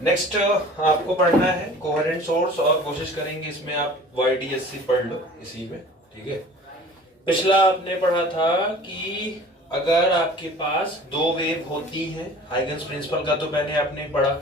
Next आपको पढ़ना है कोहेरेंट सोर्स और कोशिश करेंगे इसमें आप YDSC पढ़ लो इसी में। ठीक है, पिछला आपने पढ़ा था कि अगर आपके पास दो वेव होती हैं, हाइगन्स प्रिंसिपल का तो पहले आपने पढ़ा,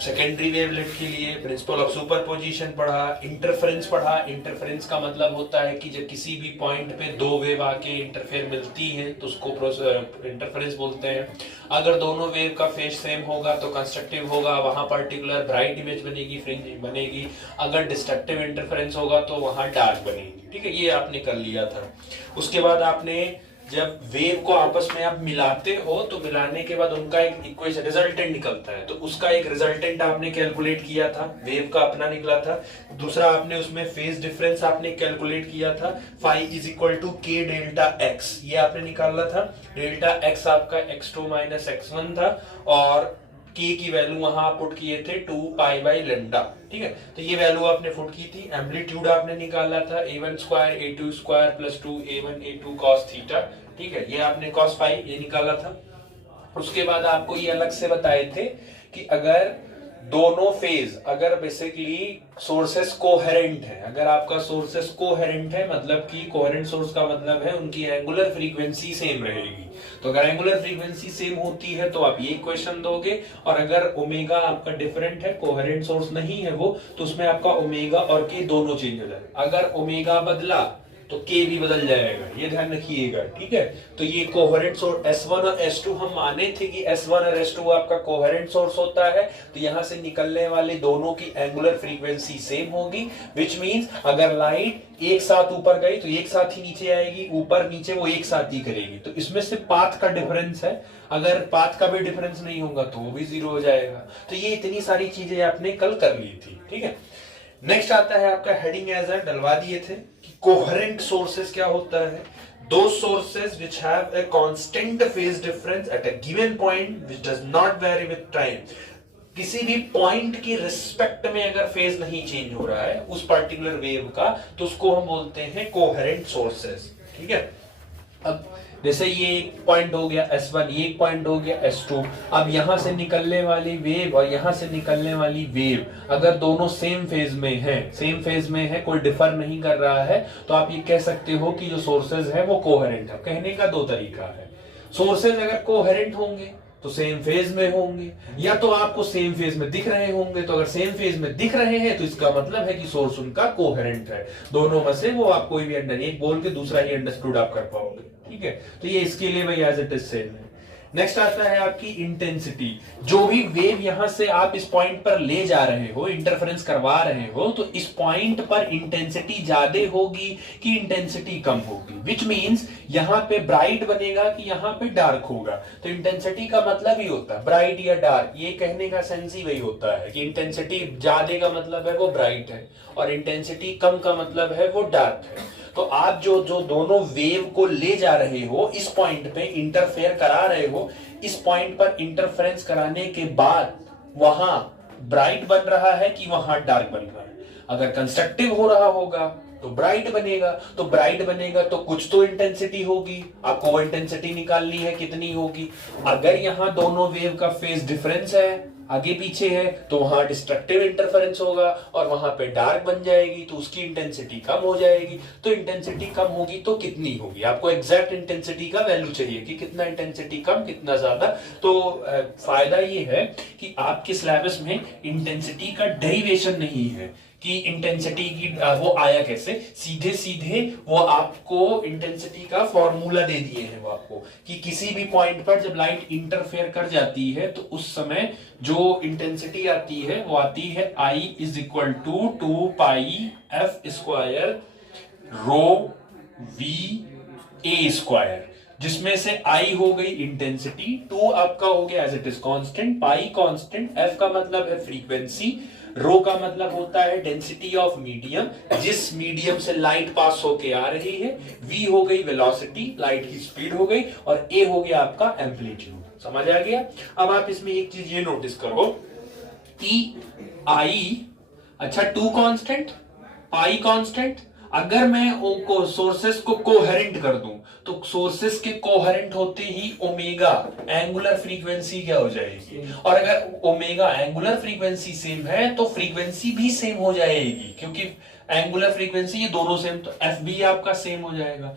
सेकेंडरी वेवलेट के लिए प्रिंसिपल ऑफ सुपरपोजिशन पढ़ा, इंटरफेरेंस पढ़ा। इंटरफेरेंस का मतलब होता है कि जब किसी भी पॉइंट पे दो वेव आके इंटरफेयर मिलती हैं तो उसको इंटरफेरेंस बोलते हैं। अगर दोनों वेव का फेज सेम होगा तो कंस्ट्रक्टिव होगा, वहां पर्टिकुलर ब्राइट इमेज बनेगी, फ्रिंज बनेगी। अगर डिस्ट्रक्टिव इंटरफेरेंस होगा तो वहां डार्क बनेगी। ठीक है, ये आपने कर लिया था। उसके बाद आपने जब वेव को आपस में आप मिलाते हो तो मिलाने के बाद उनका एक इक्वेशन रिजल्टेंट निकलता है, तो उसका एक रिजल्टेंट आपने कैलकुलेट किया था, वेव का अपना निकला था। दूसरा आपने उसमें फेज डिफरेंस आपने कैलकुलेट किया था, फाई इज इक्वल टू के डेल्टा एक्स, ये आपने निकाला था। डेल्टा एक्स आपका x2 माइनस x1 था और k की वैल्यू वहां आप पुट किए थे 2 पाई बाई लेंडा। ठीक है, तो ये वैल्यू आपने पुट की थी। एम्पलीट्यूड आपने निकाला था a1 square a2 square plus 2 a1 a2 cos theta. ठीक है, ये आपने cos फाई ये निकाला था। उसके बाद आपको ये अलग से बताए थे कि अगर दोनों फेज अगर बेसिकली सोर्सेस कोहेरेंट है, अगर आपका सोर्सेस कोहेरेंट है मतलब कि कोहेरेंट सोर्स का मतलब है उनकी एंगुलर फ्रीक्वेंसी सेम रहेगी। तो अगर एंगुलर फ्रीक्वेंसी सेम होती है तो आप ये इक्वेशन दोगे, और अगर ओमेगा आपका डिफरेंट है, कोहेरेंट सोर्स नहीं है वो, तो उसमें आपका ओमेगा और के दोनों चेंज हो जाए। अगर ओमेगा बदला तो के भी बदल जाएगा, ये ध्यान रखिएगा। ठीक है, तो ये कोहेरेंट सोर्स S1 और S2 हम माने थे कि S1 और S2 आपका कोहेरेंट सोर्स होता है, तो यहां से निकलने वाले दोनों की एंगुलर फ्रीक्वेंसी सेम होगी, विच मींस अगर लाइट एक साथ ऊपर गई तो एक साथ ही नीचे आएगी, ऊपर नीचे वो एक साथ ही करेगी। तो इसमें से पाथ का डिफरेंस है, अगर पाथ का भी डिफरेंस नहीं होगा तो वो भी जीरो हो जाएगा। तो ये इतनी सारी चीजें आपने कल कर ली थी। ठीक है, नेक्स्ट आता है आपका हेडिंग एज डलवा दिए थे कि कोहेरेंट सोर्सेस क्या होता है। दो sources which have a constant phase difference at a given point which does not very with time. किसी भी पॉइंट की रिस्पेक्ट में अगर फेज नहीं चेंज हो रहा है उस पर्टिकुलर वेव का, तो उसको हम बोलते हैं कोहेरेंट सोर्सेस। ठीक है, अब जैसे ये एक पॉइंट हो गया S1, ये एक पॉइंट हो गया S2। अब यहां से निकलने वाली वेव और यहां से निकलने वाली वेव अगर दोनों सेम फेज में है, कोई डिफर नहीं कर रहा है, तो आप ये कह सकते हो कि जो सोर्सेज है वो कोहेरेंट है। कहने का दो तरीका है, सोर्सेज अगर कोहेरेंट होंगे तो सेम फेज में होंगे, या तो आपको सेम फेज में दिख रहे होंगे। तो अगर सेम फेज में दिख रहे हैं तो इसका मतलब है कि सोर्स उनका कोहेरेंट है। दोनों में से वो आप कोई भी एक बोल के दूसरा ही अंडरस्टूड आप कर पाओगे। ठीक है, तो ये इसके लिए भाई एज इट इज सेम है। नेक्स्ट आता है आपकी इंटेंसिटी। जो भी वेव यहां से आप इस पॉइंट पर ले जा रहे हो, इंटरफेरेंस करवा रहे हो, तो इस पॉइंट पर इंटेंसिटी ज्यादा होगी कि इंटेंसिटी कम होगी, विच मींस यहां पे ब्राइट बनेगा कि यहां पे डार्क होगा। तो इंटेंसिटी का मतलब ही होता है ब्राइट या डार्क, ये कहने का सेंस ही वही होता है कि इंटेंसिटी ज्यादा का मतलब है वो ब्राइट है और इंटेंसिटी कम का मतलब है वो डार्क है। तो आप जो जो दोनों वेव को ले जा रहे हो, इस पॉइंट पे इंटरफेयर करा रहे हो, इस पॉइंट पर इंटरफेरेंस कराने के बाद वहां ब्राइट बन रहा है कि वहां डार्क बन रहा है। अगर कंस्ट्रक्टिव हो रहा होगा तो ब्राइट बनेगा, तो ब्राइट बनेगा तो कुछ तो इंटेंसिटी होगी, आपको वो इंटेंसिटी निकालनी है कितनी होगी। अगर यहां दोनों वेव का फेज डिफरेंस है, आगे पीछे है, तो वहां डिस्ट्रक्टिव इंटरफेरेंस होगा और वहां पे डार्क बन जाएगी, तो उसकी इंटेंसिटी कम हो जाएगी। तो इंटेंसिटी कम होगी तो कितनी होगी, आपको एग्जैक्ट इंटेंसिटी का वैल्यू चाहिए कि कितना इंटेंसिटी कम कितना ज्यादा। तो फायदा ये है कि आपके सिलेबस में इंटेंसिटी का डेरिवेशन नहीं है कि इंटेंसिटी की वो आया कैसे, सीधे सीधे वो आपको इंटेंसिटी का फॉर्मूला दे दिए हैं वो आपको कि किसी भी पॉइंट पर जब लाइट इंटरफेयर कर जाती है तो उस समय जो इंटेंसिटी आती है वो आती है I is equal to 2 pi F square rho v A square, जिसमें से I हो गई इंटेंसिटी, 2 आपका हो गया as it is constant, pi constant, F का मतलब है फ्रीक्वेंसी, रो का मतलब होता है डेंसिटी ऑफ मीडियम, जिस मीडियम से लाइट पास होके आ रही है, V हो गई वेलोसिटी, लाइट की स्पीड हो गई, और A हो गया आपका एम्पलीट्यूड। समझ आ गया। अब आप इसमें एक चीज ये नोटिस करो कि I, अच्छा 2 कांस्टेंट, पाई कांस्टेंट अगर मैं उनको सोर्सेस को कोहेरेंट कर दूं तो सोर्सेस के कोहेरेंट होते ही ओमेगा एंगुलर फ्रीक्वेंसी क्या हो जाएगी, और अगर ओमेगा एंगुलर फ्रीक्वेंसी सेम है तो फ्रीक्वेंसी भी सेम हो जाएगी, क्योंकि एंगुलर फ्रीक्वेंसी ये दोनों सेम, तो एफ भी आपका सेम हो जाएगा।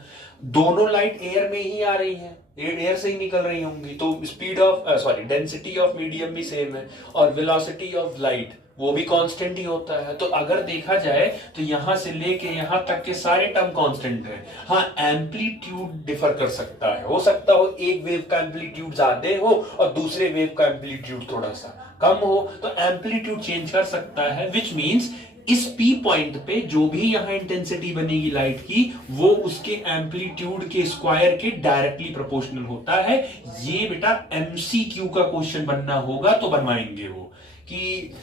दोनों लाइट एयर में ही आ रही है, एयर से ही निकल रही होंगी, तो speed of density of medium भी सेम है, और वेलोसिटी ऑफ लाइट वो भी कांस्टेंट ही होता है। तो अगर देखा जाए तो यहां से लेके यहां तक के सारे टर्म कांस्टेंट हैं। हाँ, एम्पलीट्यूड डिफर कर सकता है, हो सकता हो एक वेव का एम्पलीट्यूड ज्यादा हो और दूसरे वेव का एम्पलीट्यूड थोड़ा सा कम हो, तो एम्पलीट्यूड चेंज कर सकता है, विच मीन्स इस P पॉइंट पे जो भी यहां इंटेंसिटी बनेगी लाइट की वो उसके एम्पलीट्यूड के स्क्वायर के डायरेक्टली प्रोपोर्शनल होता है। ये बेटा MCQ का क्वेश्चन बनना होगा तो बनवाएंगे वो कि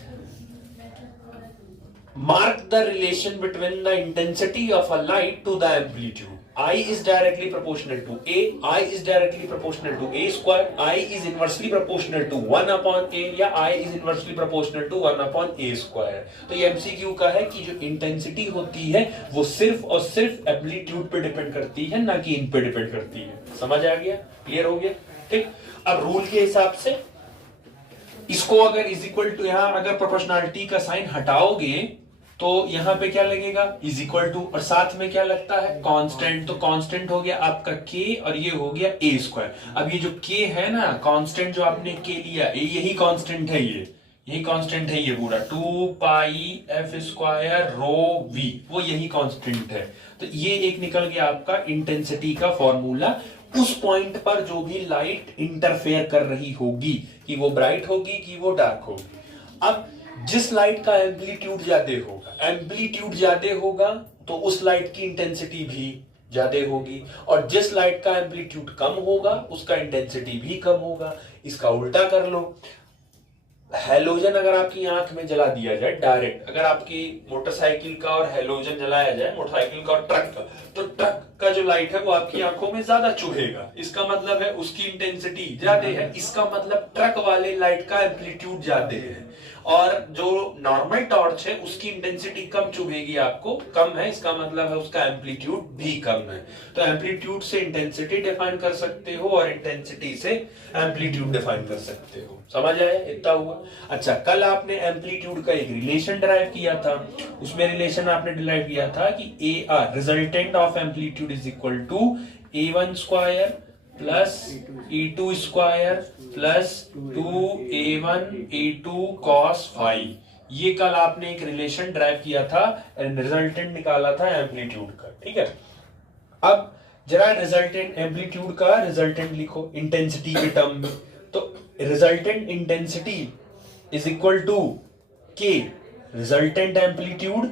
mark the relation between the intensity of a light to the amplitude. I is directly proportional to A, I is directly proportional to A square, I is inversely proportional to 1 upon A, या I is inversely proportional to 1 upon A square। तो ये MCQ का है कि जो intensity होती है वो सिर्फ और सिर्फ एम्पलीट्यूड पे डिपेंड करती है, ना कि इन पे डिपेंड करती है। समझ आ गया, क्लियर हो गया, ठीक। अब रूल के हिसाब से इसको अगर इज इक्वल टू, यहां अगर प्रोपोर्शनलिटी का साइन हटाओगे तो यहां पे क्या लगेगा, इज इक्वल टू, और साथ में क्या लगता है, कांस्टेंट। तो कांस्टेंट हो गया आपका k और ये हो गया a स्क्वायर। अब ये जो k है ना, कांस्टेंट जो आपने k लिया, यही कांस्टेंट है, यही कांस्टेंट है, ये पूरा 2 पाई f स्क्वायर रो v, वो यही कांस्टेंट है। तो ये एक निकल गया आपका इंटेंसिटी का फॉर्मूला। उस पॉइंट पर जो भी लाइट इंटरफेयर कर रही होगी, कि वो ब्राइट होगी कि वो डार्क होगी। अब जिस लाइट का एम्पलीट्यूड ज्यादा होगा तो उस लाइट की इंटेंसिटी भी ज्यादा होगी, और जिस लाइट का एम्पलीट्यूड कम होगा उसका इंटेंसिटी भी कम होगा। इसका उल्टा कर लो, हेलोजन अगर आपकी आंख में जला दिया जाए डायरेक्ट, अगर आपकी मोटरसाइकिल का और हेलोजन जलाया जाए, मोटरसाइकिल का और ट्रक का, तो ट्रक का जो लाइट है वो आपकी आंखों में ज्यादा चुभेगा, इसका मतलब है उसकी इंटेंसिटी ज्यादा है, इसका मतलब ट्रक वाले लाइट का एम्पलीट्यूड ज्यादा है, और जो नॉर्मल टॉर्च है उसकी इंटेंसिटी कम चुभेगी आपको, कम है, इसका मतलब है उसका एम्पलीट्यूड भी कम है। तो एम्पलीट्यूड से इंटेंसिटी डिफाइन कर सकते हो और इंटेंसिटी से एम्पलीट्यूड डिफाइन कर सकते हो। समझ आया, इतना हुआ। अच्छा, कल आपने एम्पलीट्यूड का एक रिलेशन डिराइव किया था, उसमें रिलेशन आपने डिराइव किया था कि AR resultant of amplitude is equal to A1 square plus E2 square plus 2A1 A2 cos phi. ये कल आपने एक रिलेशन ड्राइव किया था, रिजल्टेंट निकाला था एम्पलीट्यूड का, ठीक है। अब जरा रिजल्टेंट एम्पलीट्यूड का रिजल्टेंट लिखो इंटेंसिटी के टर्म में। तो resultant intensity is equal to K resultant amplitude,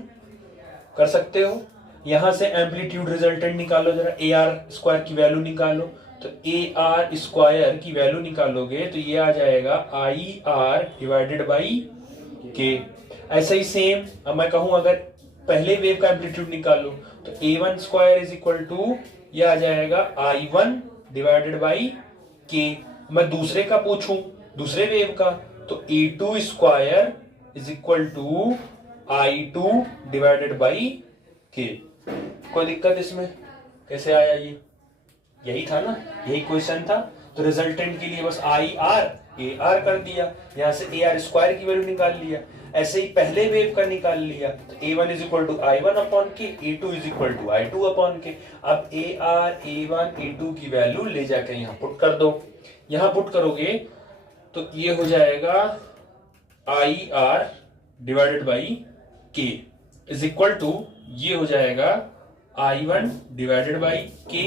कर सकते हो। यहां से एम्पलीट्यूड रिजल्टेंट निकालो, जरा AR स्क्वायर की वैल्यू निकालो, तो AR स्क्वायर की वैल्यू निकालोगे तो ये आ जाएगा IR डिवाइडेड बाई K। ऐसे ही सेम अब मैं कहूं अगर पहले वेव का एम्पलीट्यूड निकालो तो A1 square is equal to ये आ जाएगा I1 डिवाइडेड बाई K। मैं दूसरे का पूछूं, दूसरे वेव का, तो A2 square is equal to I2 divided by K। कोई दिक्कत इसमें, कैसे आया ये, यही था ना, यही क्वेश्चन था। तो रिजल्टेंट के लिए बस AR कर दिया, यहां से AR स्क्वायर की वैल्यू निकाल लिया। ऐसे ही पहले वेव का निकाल लिया, तो A1 is equal to I1 upon के, A2 is equal to I2 upon के। अब AR A1 A2 की वैल्यू ले जाकर यहां पुट कर दो, यहां पुट करोगे तो ये हो जाएगा IR divided by K is equal to ये हो जाएगा I1 divided by K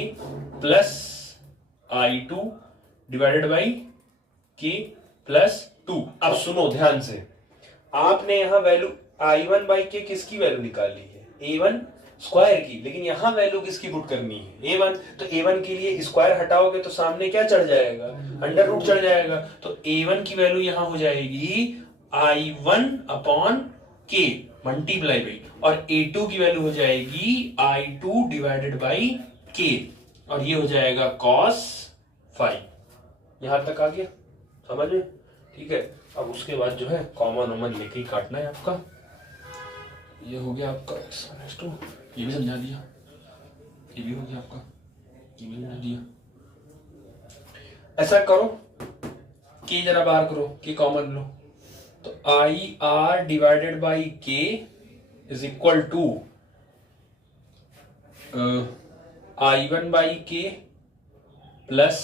plus I2 divided by K plus 2। अब सुनो ध्यान से, आपने यहां वैल्यू I1 बाई K किसकी वैल्यू निकाली है, A1 स्क्वायर की, लेकिन यहां वैल्यू किसकी पुट करनी है, A1। तो A1 के लिए स्क्वायर हटाओगे तो सामने क्या चढ़ जाएगा, अंडर रूट चढ़ जाएगा। तो A1 की वैल्यू यहां हो जाएगी I1 upon K multiply by, और A2 की वैल्यू हो जाएगी I2 डिवाइडेड बाई K, और ये हो जाएगा cos फाई। यहां तक आ गया समझ में, ठीक है। अब उसके बाद जो है कॉमन लेके ही काटना है आपका। ये हो गया आपका x-2 ये भी समझा दिया, ये भी हो गया आपका, ये भी समझा दिया। ऐसा करो के जरा बाहर करो, के कॉमन लो, तो I R divided by K is equal to I1 by K plus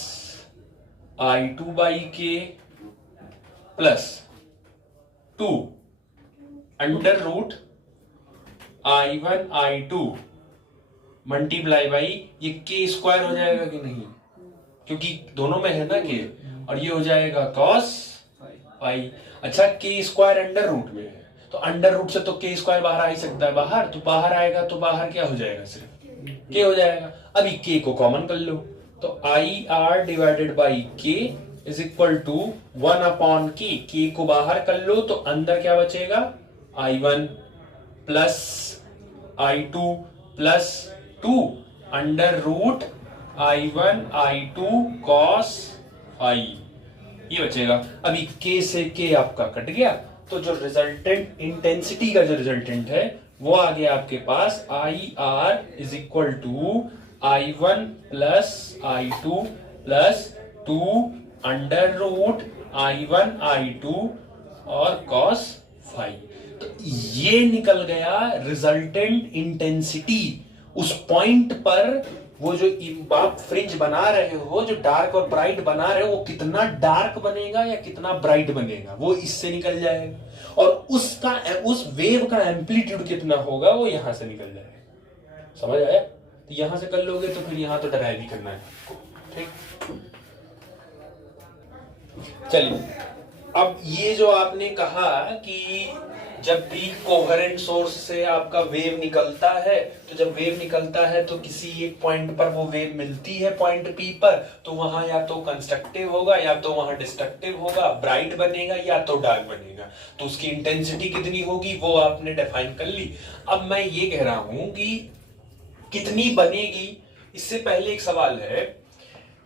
I2 by K plus 2 under root I1 I2 multiply by ये के स्क्वायर हो जाएगा कि नहीं, क्योंकि दोनों में है ना के, और ये हो जाएगा कॉस पाई। अच्छा के स्क्वायर अंडर रूट में है, तो अंडर रूट से तो के स्क्वायर बाहर आ ही सकता है, बाहर तो बाहर आएगा, तो बाहर क्या हो जाएगा, सिर्फ के हो जाएगा। अभी के को कॉमन कर लो, तो I R divided by K is equal to 1 upon के को बाहर कर लो, तो अंदर क्या बचेगा, I1 plus I2 plus 2 under root I1 I2 cos I, ये बचेगा। अभी के से के आपका कट गया, तो जो रिजल्टेंट इंटेंसिटी का जो रिजल्टेंट है वो आ गया आपके पास I R is equal to I1 plus I2 plus 2 under root I1 I2 और कॉस फाई। तो ये निकल गया रिजल्टेंट इंटेंसिटी। उस पॉइंट पर वो जो आप फ्रिंज बना रहे हो, जो डार्क और ब्राइट बना रहे हो, वो कितना डार्क बनेगा या कितना ब्राइट बनेगा वो इससे निकल जाएगा, और उस वेव का एम्पलीट्यूड कितना होगा वो यहां से निकल जाएगा। समझ आया? तो यहां से कर लोगे तो फिर यहां तो डराइव ही करना है आपको। ठीक, चलिए अब ये जो आपने कहा कि जब भी कोहेरेंट सोर्स से आपका वेव निकलता है, तो जब वेव निकलता है तो किसी एक पॉइंट पर वो वेव मिलती है पॉइंट पी पर, तो वहां या तो कंस्ट्रक्टिव होगा या तो वहां डिस्ट्रक्टिव होगा, ब्राइट बनेगा या तो डार्क बनेगा। तो उसकी इंटेंसिटी कितनी होगी वो आपने डिफाइन कर ली। अब मैं ये कह रहा हूं कि कितनी बनेगी, इससे पहले एक सवाल है,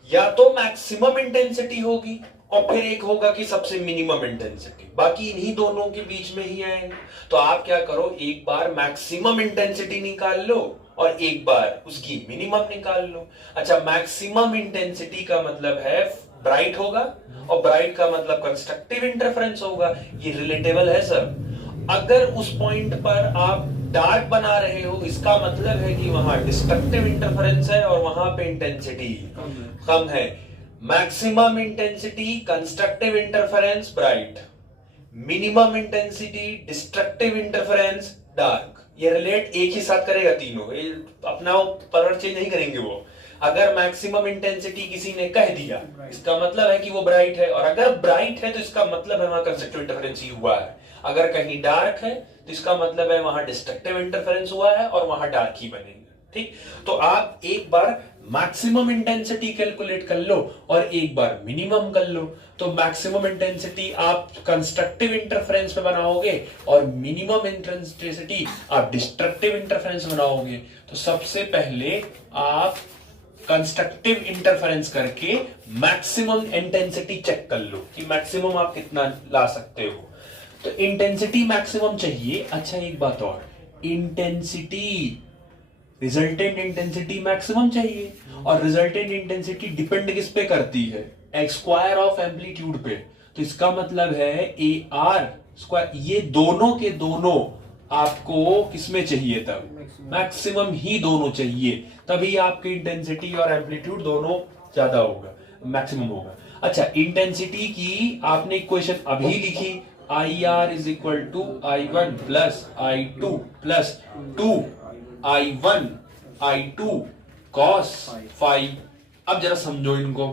या तो मैक्सिमम इंटेंसिटी होगी और फिर एक होगा कि सबसे मिनिमम इंटेंसिटी, बाकी इन्हीं दोनों के बीच में ही आएंगे। तो आप क्या करो, एक बार मैक्सिमम इंटेंसिटी निकाल लो और एक बार उसकी मिनिमम निकाल लो। अच्छा, मैक्सिमम इंटेंसिटी का मतलब है ब्राइट होगा और ब्राइट का मतलब कंस्ट्रक्टिव इंटरफेरेंस होगा। ये रिलेटेबल है सर। अगर उस पॉइंट पर आप डार्क बना रहे हो, इसका मतलब है कि वहां डिस्ट्रक्टिव इंटरफेरेंस है और वहां पे इंटेंसिटी कम है। Maximum intensity constructive interference bright, minimum intensity destructive interference dark. ये रिलेट एक ही साथ करेगा तीनों, ये अपना कलर चेंज नहीं करेंगे वो। अगर मैक्सिमम इंटेंसिटी किसी ने कह दिया, इसका मतलब है कि वो ब्राइट है, और अगर ब्राइट है तो इसका मतलब है वहां कंस्ट्रक्टिव इंटरफेरेंस ही हुआ है। अगर कहीं डार्क है तो इसका मतलब है वहां डिस्ट्रक्टिव इंटरफेरेंस हुआ है और वहां डार्क ही बनेगा। ठीक, तो आप एक बार मैक्सिमम इंटेंसिटी कैलकुलेट कर लो और एक बार मिनिमम कर लो। तो मैक्सिमम इंटेंसिटी आप कंस्ट्रक्टिव इंटरफेरेंस में बनाओगे और मिनिमम इंटेंसिटी आप डिस्ट्रक्टिव इंटरफेरेंस बनाओगे। तो सबसे पहले आप कंस्ट्रक्टिव इंटरफेरेंस करके मैक्सिमम इंटेंसिटी चेक कर लो कि मैक्सिमम आप कितना ला सकते हो। तो इंटेंसिटी मैक्सिमम चाहिए। अच्छा, एक बात और, इंटेंसिटी रिजल्टेंट इंटेंसिटी मैक्सिमम चाहिए, और रिजल्टेंट इंटेंसिटी डिपेंड किस पे करती है, एक्स स्क्वायर ऑफ एम्पलीट्यूड पे। तो इसका मतलब है ए आर स्क्वायर, ये दोनों के दोनों आपको किसमें चाहिए, तब मैक्सिमम ही दोनों चाहिए, तभी आपकी इंटेंसिटी और एम्पलीट्यूड दोनों ज्यादा होगा, मैक्सिमम होगा। अच्छा, इंटेंसिटी की आपने इक्वेशन अभी लिखी, I R is equal to I1 plus I2 plus 2 I1 I2 cos phi. अब जरा समझो इनको।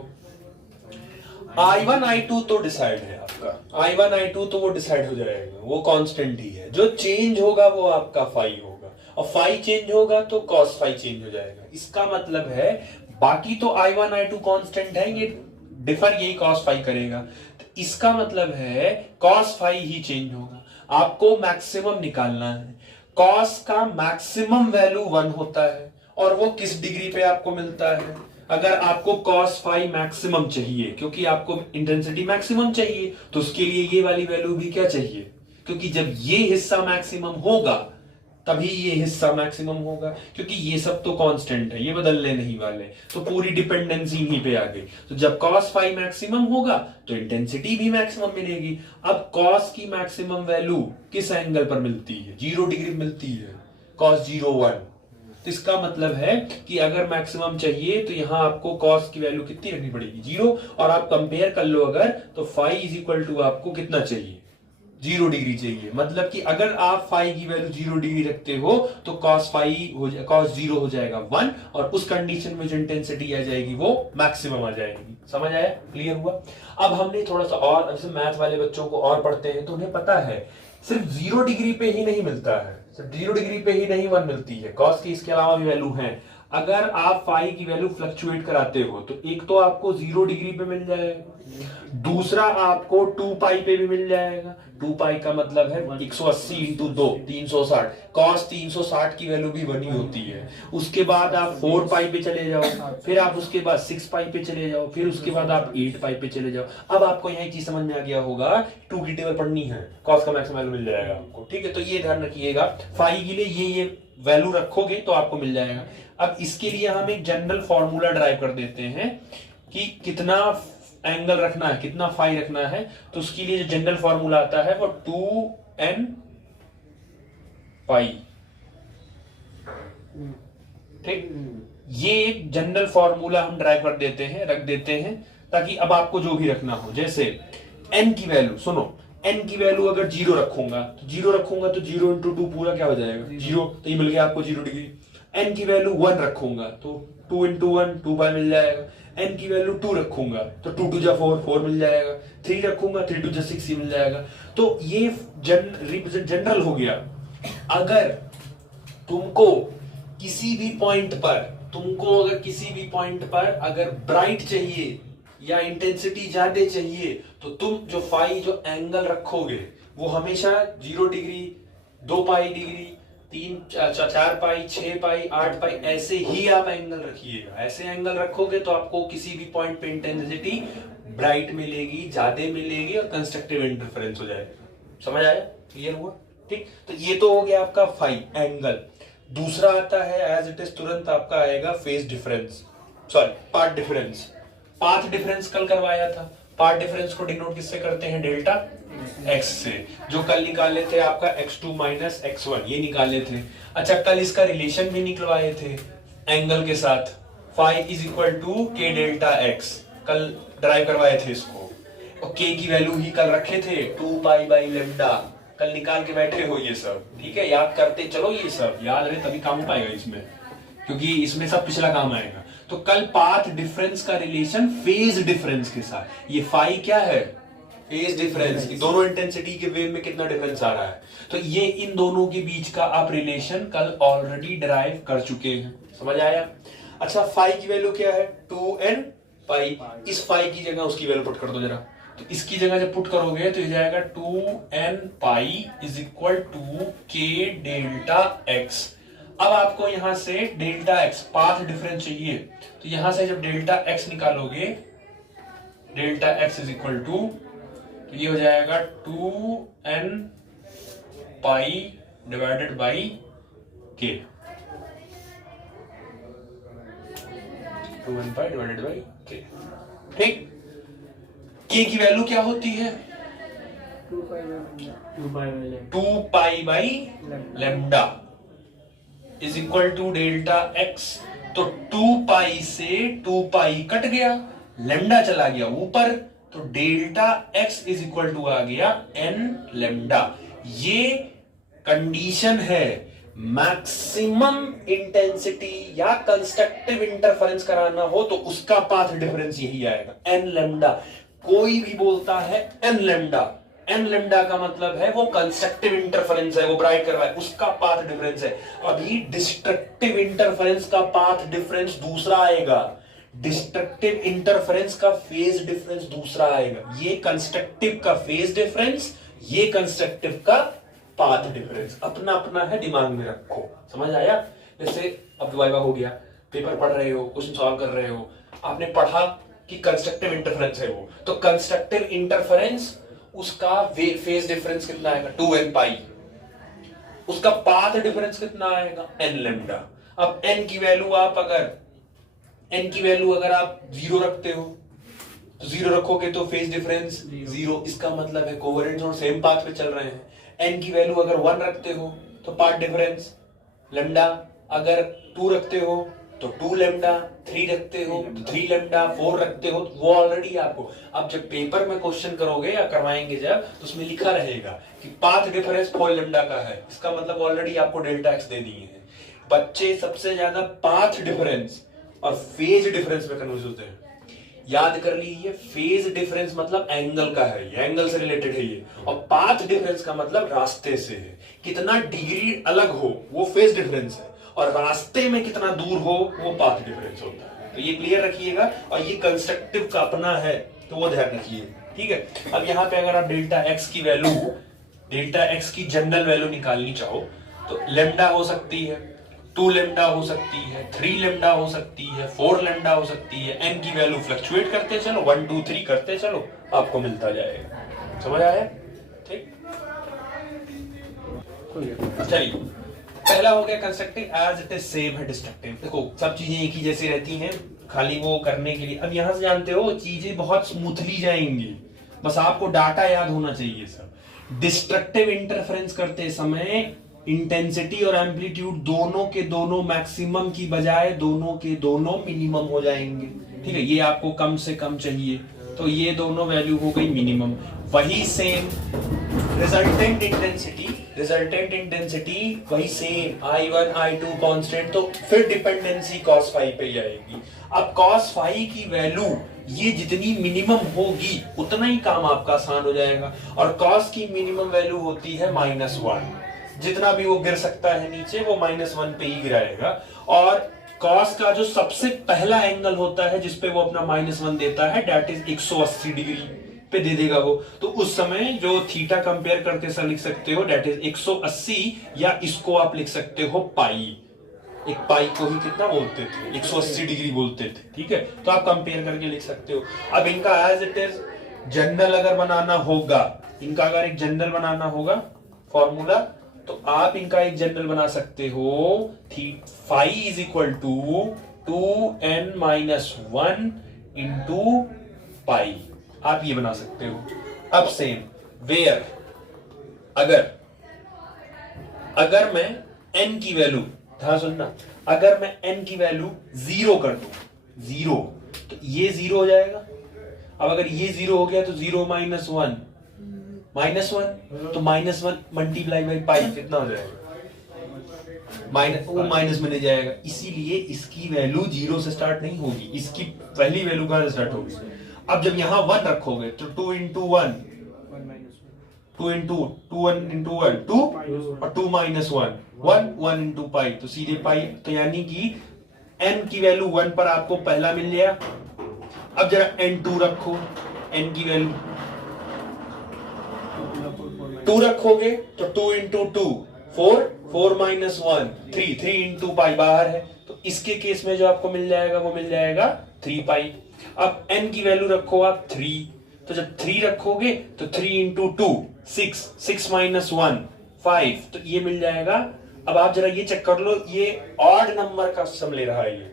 I1 I2 तो डिसाइड है आपका, I1 I2 तो वो डिसाइड हो जाएगा, वो कांस्टेंट ही है। जो चेंज होगा वो आपका फाई होगा, और फाई चेंज होगा तो cos फाई चेंज हो जाएगा। इसका मतलब है बाकी तो I1 I2 कांस्टेंट है, ये डिफर यही cos फाई करेगा। तो इसका मतलब है cos फाई ही चेंज होगा। आपको मैक्सिमम निकालना है। cos का मैक्सिमम वैल्यू 1 होता है, और वो किस डिग्री पे आपको मिलता है। अगर आपको cos फाई मैक्सिमम चाहिए, क्योंकि आपको इंटेंसिटी मैक्सिमम चाहिए, तो उसके लिए ये वाली वैल्यू भी क्या चाहिए, क्योंकि जब ये हिस्सा मैक्सिमम होगा तभी ये हिस्सा मैक्सिमम होगा, क्योंकि ये सब तो कांस्टेंट है, ये बदलने नहीं वाले, तो पूरी डिपेंडेंसी यहीं पे आ गई। तो जब cos फाई मैक्सिमम होगा तो इंटेंसिटी भी मैक्सिमम मिलेगी। अब cos की मैक्सिमम वैल्यू किस एंगल पर मिलती है? 0 डिग्री मिलती है, cos 01। तो इसका मतलब है कि अगर मैक्सिमम चाहिए तो यहां आपको cos की वैल्यू कितनी रखनी पड़ेगी? 0। और आप कंपेयर कर लो अगर, तो फाई इज इक्वल टू आपको कितना चाहिए? 0 डिग्री चाहिए। मतलब कि अगर आप फाई की वैल्यू 0 डिग्री रखते हो तो cos cos 0 हो जाएगा 1, और उस कंडीशन में जो इंटेंसिटी आ जाएगी वो मैक्सिमम आ जाएगी। समझ आया? क्लियर हुआ? अब हमने थोड़ा सा और, अब मैथ वाले बच्चों को और पढ़ते हैं तो उन्हें पता है सिर्फ 0 डिग्री पे ही नहीं मिलता है, सिर्फ 0 डिग्री पे ही नहीं 1 मिलती है, cos की इसके अलावा भी वैल्यू है। अगर आप फाई की वैल्यू फ्लक्चुएट कराते हो तो एक तो आपको 0 डिग्री पे मिल जाएगा, दूसरा आपको 2 पाई पे भी मिल जाएगा। 2 पाई का मतलब है 180 इंटू 2 360, cos 360 की वैल्यू भी 1 ही होती है। उसके बाद आप 4 पाई पे चले जाओ, फिर आप उसके बाद 6 पाई पे चले जाओ, फिर उसके बाद आप 8 पाई पे चले जाओ। अब आपको यहाँ एक चीज समझ में आ गया होगा, 2 की टेबल पढ़नी है, cos का मैक्सिमम वैल्यू मिल जाएगा आपको। ठीक है, तो ये ध्यान रखिएगा, फाई के लिए ये वैल्यू रखोगे तो आपको मिल जाएगा। अब इसके लिए हम एक जनरल फॉर्मूला ड्राइव कर देते हैं कि कितना एंगल रखना है, कितना फाई रखना है। तो उसके लिए जो जनरल फॉर्मूला आता है वो 2n पाई। ठीक, ये एक जनरल फॉर्मूला हम ड्राइव कर देते हैं, रख देते हैं, ताकि अब आपको जो भी रखना हो, जैसे n की वैल्यू, सुनो, n की वैल्यू अगर 0 रखूंगा तो 0 इंटू 2 पूरा क्या हो जाएगा? 0। तो ये मिल गया आपको 0 डिग्री। n की वैल्यू 1 रखूंगा तो 2 इंटू 1 2 पाई मिल जाएगा। n की वैल्यू 2 रखूंगा तो 2 टू जा 4 4 मिल जाएगा। 3 रखूंगा 3 टू जा 6 ही मिल जाएगा। तो ये जनरल हो गया। अगर तुमको किसी भी पॉइंट पर अगर ब्राइट चाहिए या इंटेंसिटी ज्यादा चाहिए तो तुम जो फाई जो एंगल रखोगे वो हमेशा 0 डिग्री, 2 पाई डिग्री, 4 पाई, 6 पाई, 8 पाई, ऐसे ही आप एंगल रखिएगा। ऐसे एंगल रखोगे तो आपको किसी भी पॉइंट पे इंटेंसिटी ब्राइट मिलेगी, ज्यादा मिलेगी और कंस्ट्रक्टिव इंटरफेरेंस हो जाएगा। समझ आया? क्लियर हुआ? ठीक, तो ये तो हो गया आपका फाई एंगल। दूसरा आता है एज इट इज, तुरंत आपका आएगा phase difference, sorry path difference. Path difference कल करवाया था। पाथ डिफरेंस को डिनोट किससे करते हैं? डेल्टा x से, जो कल निकाले थे आपका x2 माइनस x1, ये निकाले थे। अच्छा, कल इसका रिलेशन भी निकलवाए थे एंगल के साथ, phi is equal to k delta x, कल ड्राइव करवाए थे इसको। और k की वैल्यू ही कल रखे थे 2 पाई बाई लेम्डा, कल निकाल के बैठे हो ये सब। ठीक है, याद करते चलो, ये सब याद रहे तभी काम हो पाएगा इसमें, क्योंकि इसमें सब पिछला काम आएगा। तो कल पाथ डिफरेंस का रिलेशन फेज डिफरेंस के साथ, ये फाई क्या है? फेज डिफरेंस, दोनों इंटेंसिटी के वेव में कितना डिफरेंस आ रहा है, तो ये इन दोनों के बीच का आप रिलेशन कल ऑलरेडी डिराइव कर चुके हैं। समझ आया? अच्छा, फाई की वैल्यू क्या है? 2n पाई। इस फाई की जगह उसकी वैल्यू पुट कर दो जरा, तो इसकी जगह जब पुट करोगे तो ये जाएगा 2n pi is equal to k delta x। अब आपको यहां से डेल्टा x पाथ डिफरेंस चाहिए, तो यहां से जब डेल्टा x निकालोगे, delta x is equal to, तो ये हो जाएगा 2n pi divided by k, 2n pi divided by k। ठीक, k की वैल्यू क्या होती है? 2 pi by lambda is equal to delta x। तो 2 पाई से 2 पाई कट गया, लेम्डा चला गया ऊपर, तो delta x is equal to आ गया n लेम्डा। ये कंडीशन है मैक्सिमम इंटेंसिटी या कंस्ट्रक्टिव इंटरफेरेंस कराना हो तो उसका पाथ डिफरेंस यही आएगा, n लेम्डा। कोई भी बोलता है n लेम्डा, n लेम्डा का मतलब है वो कंस्ट्रक्टिव इंटरफेरेंस है, वो ब्राइट करवाए, उसका पाथ डिफरेंस है। अभी डिस्ट्रक्टिव इंटरफेरेंस का पाथ डिफरेंस दूसरा आएगा, डिस्ट्रक्टिव इंटरफेरेंस का फेज डिफरेंस दूसरा आएगा। ये कंस्ट्रक्टिव का फेज डिफरेंस, ये कंस्ट्रक्टिव का पाथ डिफरेंस, अपना अपना है, दिमाग में रखो। समझ आया? जैसे अब वाइवा हो गया, पेपर पढ़ रहे हो, क्वेश्चन सॉल्व कर रहे हो, आपने पढ़ा कि कंस्ट्रक्टिव इंटरफेरेंस है वो, तो कंस्ट्रक्टिव इंटरफेरेंस उसका फेज डिफरेंस कितना आएगा? 2n पाई। उसका पाथ डिफरेंस कितना आएगा, n लैम्डा। अब n की वैल्यू अगर आप 0 रखते हो तो 0 रखोगे तो फेज डिफरेंस 0, इसका मतलब है कोवेलेंट और सेम पाथ पे चल रहे हैं। n की वैल्यू अगर 1 रखते हो तो पाथ डिफरेंस लैम्डा, अगर 2 रखते हो तो 2 लैम्डा, 3 रखते हो तो 3 लैम्डा, 4 रखते हो तो वो ऑलरेडी आपको, अब जब पेपर में क्वेश्चन करोगे या करवाएंगे जब, तो उसमें लिखा रहेगा कि पाथ डिफरेंस 4 लैम्डा का है, इसका मतलब ऑलरेडी आपको डेल्टा एक्स दे दिए हैं। बच्चे सबसे ज्यादा पाथ डिफरेंस और फेज डिफरेंस में कंफ्यूज होते हैं। याद कर लीजिए, फेज डिफरेंस मतलब एंगल का है, ये एंगल से रिलेटेड है ये, और पाथ डिफरेंस का मतलब रास्ते से है, कितना डिग्री अलग हो वो फेज डिफरेंस है, और रास्ते में कितना दूर हो वो पाथ डिफरेंस होता है। तो ये क्लियर रखिएगा, और ये कंस्ट्रक्टिव का अपना है तो वो ध्यान रखिए, ठीक है। अब यहाँ पे अगर आप डेल्टा एक्स की वैल्यू, डेल्टा एक्स की जनरल वैल्यू निकालनी चाहो तो लेमडा हो सकती है, 2 लेमडा हो सकती है, 3 लेमडा हो सकती है, 4 लेमडा हो सकती है। n की वैल्यू फ्लक्चुएट करते चलो, 1 2 3 करते चलो, आपको मिलता जाएगा। समझ आया? ठीक, चलिए पहला हो गया constructive, as it is same है डिस्ट्रक्टिव। देखो सब चीजें एक ही जैसी रहती हैं, खाली वो करने के लिए। अब यहां से जानते हो चीजें बहुत स्मूथली जाएंगी, बस आपको डाटा याद होना चाहिए सब। डिस्ट्रक्टिव इंटरफेरेंस करते समय इंटेंसिटी और एम्पलीट्यूड दोनों के दोनों मैक्सिमम की बजाय दोनों के दोनों मिनिमम हो जाएंगे, ठीक है। ये आपको कम से कम चाहिए, तो ये दोनों वैल्यू हो गई मिनिमम। वही सेम रिजल्टेंट इंटेंसिटी वही सेम, I1 I2 कांस्टेंट, तो फिर डिपेंडेंसी cos फाई पे ही आएगी। अब cos फाई की वैल्यू ये जितनी मिनिमम होगी उतना ही काम आपका आसान हो जाएगा, और cos की मिनिमम वैल्यू होती है -1, जितना भी वो गिर सकता है नीचे वो -1 पे ही गिराएगा। और cos का जो सबसे पहला एंगल होता है जिसपे वो अपना -1 देता है, दैट इज 180 डिग्री पे दे देगा वो, तो उस समय जो थीटा कंपेयर करके सर लिख सकते हो दैट इज 180, या इसको आप लिख सकते हो पाई। एक पाई को ही कितना बोलते थे, 180 डिग्री बोलते थे, ठीक है। तो आप कंपेयर करके लिख सकते हो। अब इनका एज इट इज जनरल अगर बनाना होगा, इनका अगर एक जनरल बनाना होगा फॉर्मूला, तो आप इनका एक जनरल बना सकते हो, phi is equal to 2n-1 into pi, आप ये बना सकते हो। अब सेम वेयर अगर मैं n की वैल्यू, ध्यान सुनना, अगर मैं n की वैल्यू 0 कर दूं, 0, तो ये 0 हो जाएगा। अब अगर ये 0 हो गया तो 0 -1 तो -1 मल्टीप्लाई बाई पाई कितना हो जाएगा, वो माइनस में ले जाएगा। इसीलिए इसकी वैल्यू 0 से स्टार्ट नहीं होगी, इसकी पहली वैल्यू कहां से स्टार्ट होगी। अब जब यहां 1 रखोगे तो 2 इंटू 1 2 इंटू 1 इंटू 1 2, और 2 -1 1 इंटू पाई, तो सीधे पाई। तो यानी कि n की वैल्यू 1 पर आपको पहला मिल गया। अब जरा n2 रखो, n की वैल्यू 2 रखोगे तो 2 इंटू 2 4 4 -1 3 3 इंटू पाई बाहर है, तो इसके केस में जो आपको मिल जाएगा वो मिल जाएगा 3 पाई। अब n की वैल्यू रखो आप 3, तो जब 3 रखोगे तो 3 इंटू 2 6 6 -1 5, तो ये मिल जाएगा। अब आप जरा ये चेक कर लो, ये ऑड नंबर का सम ले रहा है, ये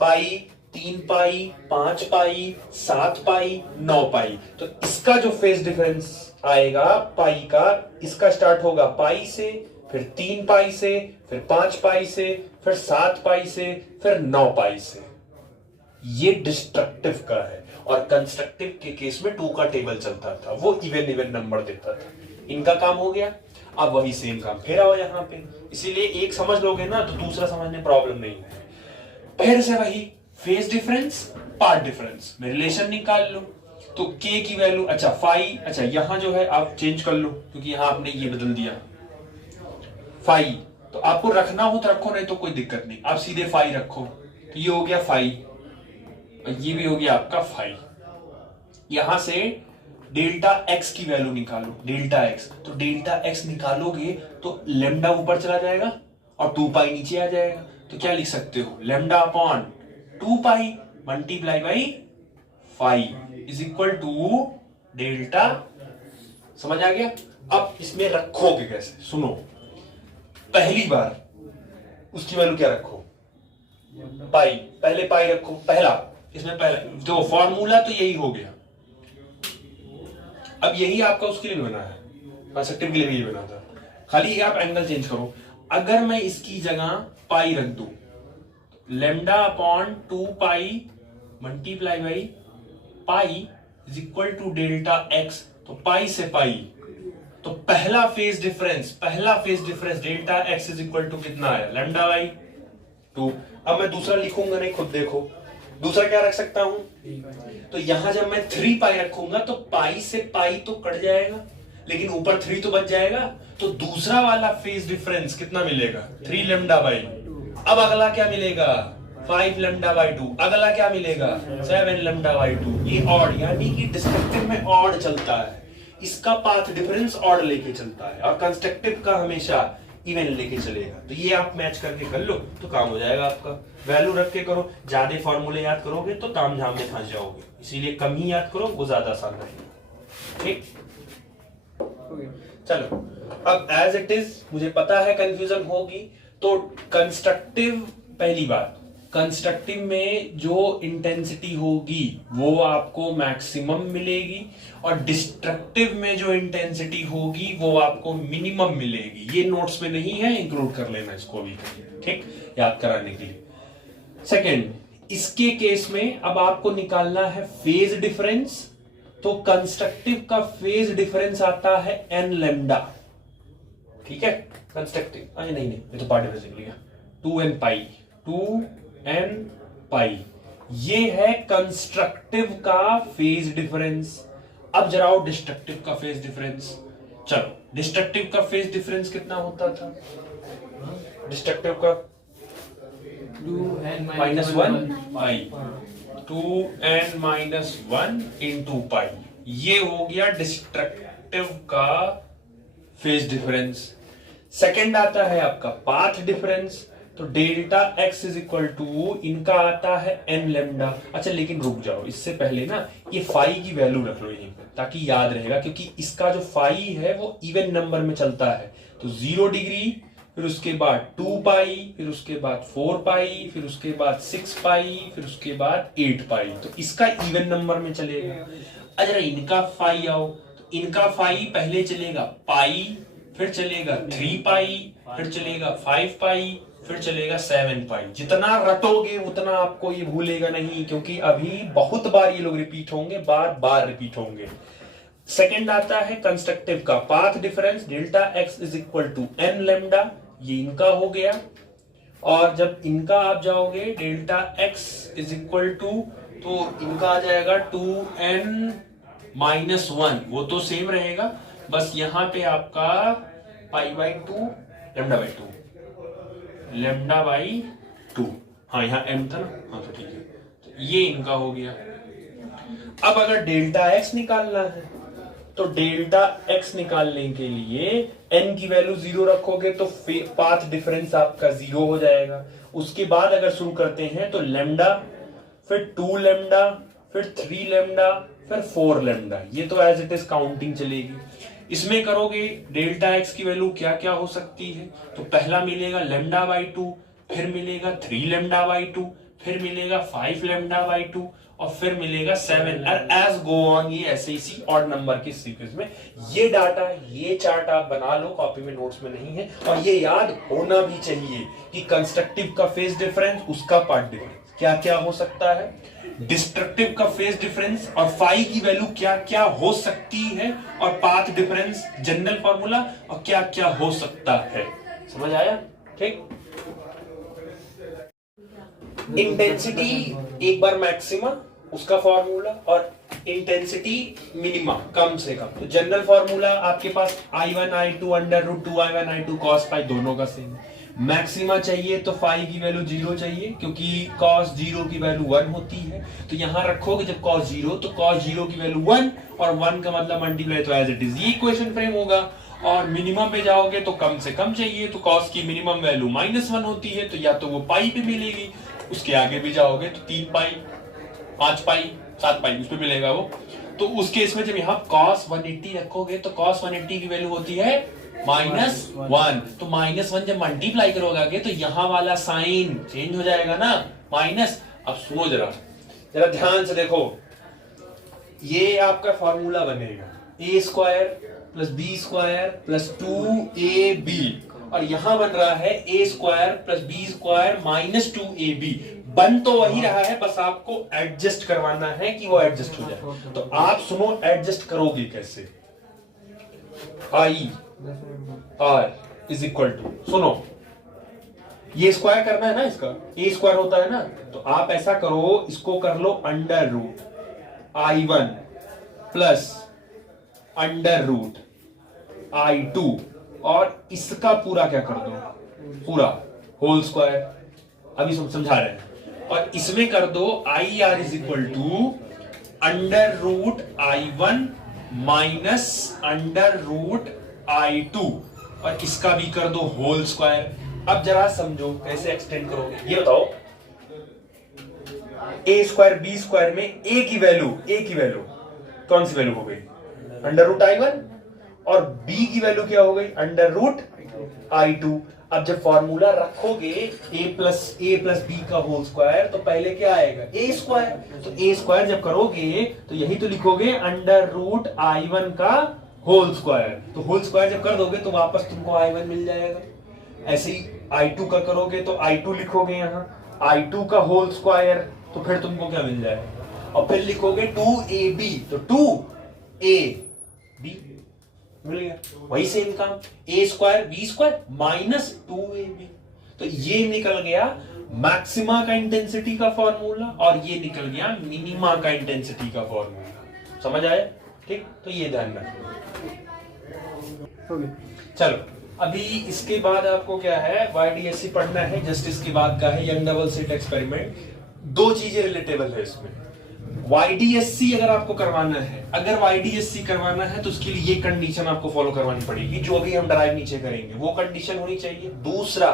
पाई 3 पाई 5 पाई 7 पाई 9 पाई, तो इसका जो फेज डिफरेंस आएगा पाई का, इसका स्टार्ट होगा पाई से, फिर 3 पाई से, फिर 5 पाई से, फिर 7 पाई से, फिर 9 पाई से। ये डिस्ट्रक्टिव का है, और कंस्ट्रक्टिव के केस में 2 का टेबल चलता था, वो इवन नंबर देता था। इनका काम हो गया। अब वही सेम काम फिर आओ यहाँ पे, इसीलिए एक समझ लोगे ना तो दूसरा समझने प्रॉब्लम नहीं है। फिर से वही फेज डिफरेंस पार्ट डिफरेंस में रिलेशन निकाल लो, तो k की वैल्यू, अच्छा फाई, अच्छा यहां जो है आप चेंज कर लो क्योंकि यहां आपने ये बदल दिया फाई, तो आपको रखना हो तो रखो, नहीं तो कोई दिक्कत नहीं, आप सीधे फाई रखो, तो ये हो गया फाई, ये भी हो गया आपका फाई। यहां से डेल्टा एक्स की वैल्यू निकालो, डेल्टा एक्स, तो डेल्टा एक्स निकालोगे तो लेमडा ऊपर चला जाएगा और 2 पाई नीचे आ जाएगा, तो क्या लिख सकते हो, lambda upon 2 pi multiply by phi is equal to delta. समझ आ गया? अब इसमें रखोगे कैसे, सुनो, पहली बार उसकी वैल्यू क्या रखो, पाई, पहले पाई रखो, पहला इसमें पहला तो फॉर्मूला तो यही हो गया। अब यही आपका उसके लिए बना है, कंस्ट्रक्टिव के लिए भी बना था, खाली आप एंगल चेंज करो। अगर मैं इसकी जगह पाई रख दूं, lambda upon 2 pi multiply by pi is equal to delta x, तो पाई से पाई, तो पहला phase difference delta x is equal to कितना है, लेमडा बाई 2। अब मैं दूसरा लिखूंगा नहीं, खुद देखो दूसरा क्या रख सकता हूं, तो यहां जब मैं 3 पाई रखूंगा तो पाई से पाई तो कट जाएगा, लेकिन ऊपर 3 तो बच जाएगा, तो दूसरा वाला फेज डिफरेंस कितना मिलेगा, 3 लेमडा बाई। अब अगला क्या मिलेगा, 5 लेमडा बाई 2, अगला क्या मिलेगा, 7 लेमडा बाई 2। ये ऑड, यानी कि डिस्ट्रक्टिव में ऑड चलता है, इसका पाथ डिफरेंस ऑड लेके चलता है, और कंस्ट्रक्टिव का हमेशा इवन लेके चलेगा। तो ये आप मैच करके कर लो तो काम हो जाएगा आपका। वैल्यू रख के करो, ज्यादा फॉर्मूले याद करोगे तो ताम झाम में फंस जाओगे, इसीलिए कम ही याद करो, वो ज्यादा आसान रहेगा। ठीक, चलो अब एज इट इज, मुझे पता है कंफ्यूजन होगी, तो कंस्ट्रक्टिव, पहली बात कंस्ट्रक्टिव में जो इंटेंसिटी होगी वो आपको मैक्सिमम मिलेगी, और डिस्ट्रक्टिव में जो इंटेंसिटी होगी वो आपको मिनिमम मिलेगी। ये नोट्स में नहीं है, इंक्लूड कर लेना इसको भी, ठीक, याद कराने के लिए। सेकंड, इसके केस में अब आपको निकालना है फेज डिफरेंस, तो कंस्ट्रक्टिव का फेज डिफरेंस आता है n लेमडा, ठीक है, कंस्ट्रक्टिव, अरे नहीं ये तो पार्ट डिफरेंस लिया, 2n पाई, 2n पाई, ये है कंस्ट्रक्टिव का फेज डिफरेंस। अब जरा आओ डिस्ट्रक्टिव का फेज डिफरेंस, चलो डिस्ट्रक्टिव का फेज डिफरेंस कितना होता था, डिस्ट्रक्टिव का 2n माइनस 1 पाई, 2n माइनस 1 इंटू पाई, ये हो गया डिस्ट्रक्टिव का फेज डिफरेंस। सेकंड आता है आपका पाथ डिफरेंस, तो delta x is equal to, इनका आता है n लेमडा। अच्छा लेकिन रुक जाओ, इससे पहले ना ये फाई की वैल्यू रख लो यहीं पे, ताकि याद रहेगा, क्योंकि इसका जो फाई है वो इवन नंबर में चलता है, तो 0 डिग्री, फिर उसके बाद 2 पाई, फिर उसके बाद 4 पाई, फिर उसके बाद 6 पाई, फिर उसके बाद 8 पाई, तो इसका इवन नंबर में चलेगा। अगर इनका फाई आओ, तो इनका फाई पहले चलेगा पाई, फिर चलेगा 3 पाई, फिर चलेगा 5 पाई, फिर चलेगा 7 पाई। जितना रटोगे उतना आपको ये भूलेगा नहीं, क्योंकि अभी बहुत बार ये लोग रिपीट होंगे, बार बार रिपीट होंगे। सेकंड आता है कंस्ट्रक्टिव का path difference, delta x is equal to n lambda, ये इनका हो गया। और जब इनका आप जाओगे delta x is equal to, तो इनका आ जाएगा 2n माइनस 1, वो तो सेम रहेगा, बस यहां पे आपका pi by 2 lambda by 2, lambda by 2, हाँ यहाँ m था ना, हाँ तो ठीक है, तो ये इनका हो गया। अब अगर डेल्टा एक्स निकालना है, तो डेल्टा एक्स निकालने के लिए n की वैल्यू 0 रखोगे तो पाथ डिफरेंस आपका 0 हो जाएगा। उसके बाद अगर शुरू करते हैं तो लेमडा, फिर 2 लेमडा, फिर 3 लेमडा, फिर 4 लेमडा, ये तो एज इट इज काउंटिंग चलेगी। इसमें करोगे डेल्टा एक्स की वैल्यू क्या क्या हो सकती है, तो पहला मिलेगा लेमडा बाई 2, फिर मिलेगा 3 लेमडा बाई 2, फिर मिलेगा 5 लेमडा बाई 2, और फिर मिलेगा 7, और एज गो ऑन, ये ऐसे इसी ऑड नंबर के सीक्वेंस में। ये डाटा, ये चार्ट आप बना लो, कॉपी में नोट्स में नहीं है, और ये याद होना भी चाहिए कि कंस्ट्रक्टिव का फेज डिफरेंस, उसका पार्ट डिफरेंस क्या क्या हो सकता है, डिस्ट्रक्टिव का फेज डिफरेंस और फाई की वैल्यू क्या क्या हो सकती है, और पाथ डिफरेंस जनरल फॉर्मूला और क्या क्या हो सकता है। समझ आया? ठीक। इंटेंसिटी एक बार मैक्सिमा, उसका फॉर्मूला, और इंटेंसिटी मिनिमा कम से कम, तो जनरल फॉर्मूला आपके पास I1 I2 under root 2 I1 I2 cos phi दोनों का सेम है। मैक्सिमा चाहिए तो फाई की वैल्यू 0 चाहिए, क्योंकि cos 0 की वैल्यू 1 होती है, तो यहां रखोगे जब cos 0, तो cos 0 की वैल्यू 1, और 1 का मतलब मल्टीप्लाई, तो एज इट इज ये इक्वेशन फ्रेम होगा। और मिनिमम पे जाओगे तो कम से कम चाहिए, तो cos की मिनिमम वैल्यू -1 होती है, तो या तो वो पाई पे मिलेगी, उसके आगे भी जाओगे तो 3 पाई, 5 पाई, 7 पाई उस पे मिलेगा वो। तो उस केस में जब यहाँ cos 180 रखोगे तो cos 180 की वैल्यू होती है -1। तो -1 जब मल्टीप्लाई करोगे तो यहां वाला साइन चेंज हो जाएगा ना, माइनस। अब सुनो जरा जरा ध्यान से देखो, ये आपका फॉर्मूला बनेगा a² + b² + 2ab, और यहां बन रहा है a² + b² - 2ab। बन तो वही रहा है, बस आपको एडजस्ट करवाना है कि वो एडजस्ट हो जाए। तो आप सुनो एडजस्ट करोगे कैसे। i r = सुनो, ये स्क्वायर करना है ना, इसका a² होता है ना, तो आप ऐसा करो, इसको कर लो √i1 + √i2, और इसका पूरा क्या कर दो, पूरा होल स्क्वायर। अभी समझा रहे हैं। और इसमें कर दो IR = √i1 - √i2, और इसका भी कर दो होल स्क्वायर। अब जरा समझो कैसे एक्सटेंड करोगे, ये बताओ। a² b² में a की वैल्यू कौन सी वैल्यू हो गई, √i1, और b की वैल्यू क्या हो गई, √i2। अब जब फॉर्मूला रखोगे a + b का होल स्क्वायर, तो पहले क्या आएगा, a²। तो a² जब करोगे तो यही तो लिखोगे √i1 का होल स्क्वायर। तो होल स्क्वायर जब कर दोगे तो वापस तुमको i1 मिल जाएगा। ऐसे ही i2 का करोगे तो i2 लिखोगे यहाँ i2 का होल स्क्वायर, तो फिर तुमको क्या मिल जाएगा, और फिर लिखोगे 2ab, तो 2ab मिल गया। वही सेम काम, a² b² - 2ab। तो ये निकल गया मैक्सिमा का इंटेंसिटी का फॉर्मूला, और ये निकल गया मिनिमा का इंटेंसिटी का फॉर्मूला। समझ आया? ठीक, तो ये ध्यान रखना। चलो अभी इसके बाद आपको क्या है, YDSC पढ़ना है। जस्ट इसके बाद का है यंग डबल स्लिट एक्सपेरिमेंट। दो चीजें रिलेटेबल है इसमें। YDSC अगर आपको करवाना है, तो उसके लिए ये कंडीशन आपको फॉलो करवानी पड़ेगी, जो अभी हम ड्राइव नीचे करेंगे। वो कंडीशन होनी चाहिए। दूसरा,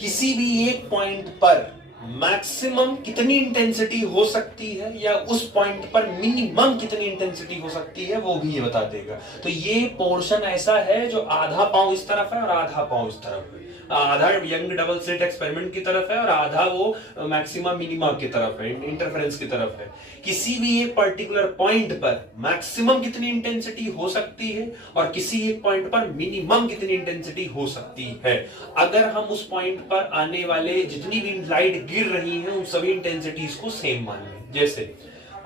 किसी भी एक पॉइंट पर मैक्सिमम कितनी इंटेंसिटी हो सकती है, या उस पॉइंट पर मिनिमम कितनी इंटेंसिटी हो सकती है, वो भी ये बता देगा। तो ये पोर्शन ऐसा है जो आधा पांव इस तरफ है और आधा पांव इस तरफ है। आधा यंग डबल स्लिट एक्सपेरिमेंट की तरफ है और आधा वो मैक्सिमा मिनिमा की तरफ है, इंटरफेरेंस की तरफ है। किसी भी एक पर्टिकुलर पॉइंट पर मैक्सिमम कितनी इंटेंसिटी हो सकती है और किसी एक पॉइंट पर मिनिमम कितनी इंटेंसिटी हो सकती है। अगर हम उस पॉइंट पर आने वाले जितनी भी लाइट गिर रही हैं, उन सभी इंटेंसिटीज को सेम मान लें। जैसे